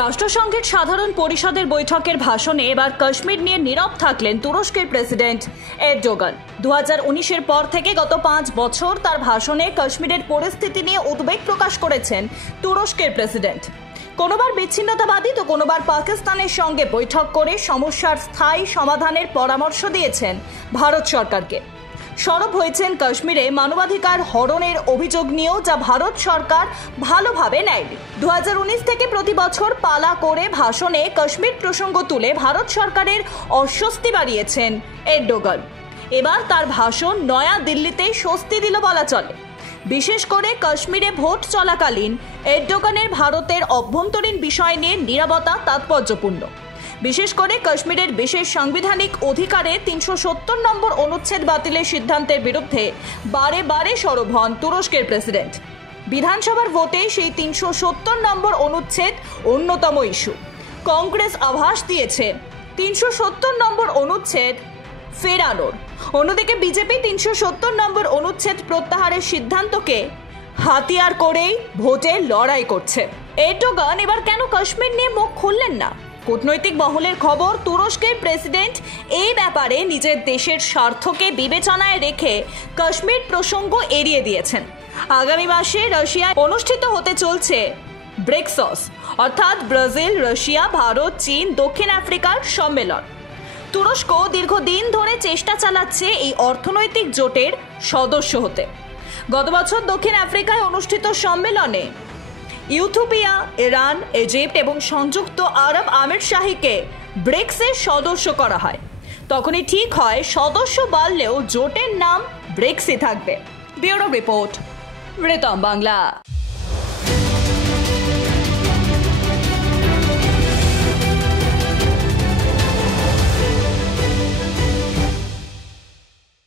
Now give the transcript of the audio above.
রাষ্ট্রসংঘের সাধারণ পরিষদের বৈঠকের ভাষণে এবার কাশ্মীর নিয়ে নীরব থাকলেন তুরস্কের প্রেসিডেন্ট এরদোগান। 2019-এর পর থেকে গত 5 বছর তার ভাষণে কাশ্মীরের পরিস্থিতি নিয়ে উদ্বেগ প্রকাশ করেছেন তুরস্কের প্রেসিডেন্ট। কোনোবার বিচ্ছিন্নতাবাদী তো কোনোবার পাকিস্তানের সঙ্গে বৈঠক করে সমস্যার স্থায়ী সমাধানের পরামর্শ দিয়েছেন ভারত সরকারকে। সরব হয়েছেন কাশ্মীরে মানবাধিকার হরণের অভিযোগ নিয়েও, যা ভারত সরকার ভালোভাবে নেয়নি। 2019 থেকে প্রতি বছর পালা করে ভাষণে কাশ্মীর প্রসঙ্গ তুলে ভারত সরকারের অস্বস্তি বাড়িয়েছেন এরদোগান। এবার তার ভাষণ নয়া দিল্লিতে স্বস্তি দিল বলা চলে। বিশেষ করে কাশ্মীরে ভোট চলাকালীন এরদোগানের ভারতের অভ্যন্তরীণ বিষয় নিয়ে নীরবতা তাৎপর্যপূর্ণ। বিশেষ করে কাশ্মীরের বিশেষ সাংবিধানিক অধিকারে 370 নম্বর অনুচ্ছেদ বাতিলের সিদ্ধান্তের বিরুদ্ধে বারে বারে সরব হন তুরস্কের প্রেসিডেন্ট। বিধানসভার ভোটে সেই 370 নম্বর অনুচ্ছেদ অন্যতম ইস্যু। কংগ্রেস আভাস দিয়েছে 370 নম্বর অনুচ্ছেদ ফেরানোর। অন্যদিকে বিজেপি 370 নম্বর অনুচ্ছেদ প্রত্যাহারের সিদ্ধান্তকে হাতিয়ার করেই ভোটে লড়াই করছে। এরদোগান এবার কেন কাশ্মীর নিয়ে মুখ খুললেন না? কূটনৈতিক মহলের খবর, তুরস্কের প্রেসিডেন্ট এই ব্যাপারে নিজের দেশের স্বার্থকে বিবেচনায় রেখে কাশ্মীর প্রসঙ্গ এড়িয়ে দিয়েছেন। আগামী মাসে রাশিয়ায় অনুষ্ঠিত হতে চলছে ব্রিক্স, অর্থাৎ ব্রাজিল, রাশিয়া, ভারত, চীন, দক্ষিণ আফ্রিকার সম্মেলন। তুরস্ক দীর্ঘদিন ধরে চেষ্টা চালাচ্ছে এই অর্থনৈতিক জোটের সদস্য হতে। গত বছর দক্ষিণ আফ্রিকায় অনুষ্ঠিত সম্মেলনে ইথিওপিয়া, ইরান, ইজিপ্ট এবং সংযুক্ত আরব আমিরশাহীকে ব্রিক্সের সদস্য করা হয়। তখনই ঠিক হয় সদস্য বাড়লেও জোটের নাম ব্রিক্সই থাকবে। Bureau report, Ritam Bangla.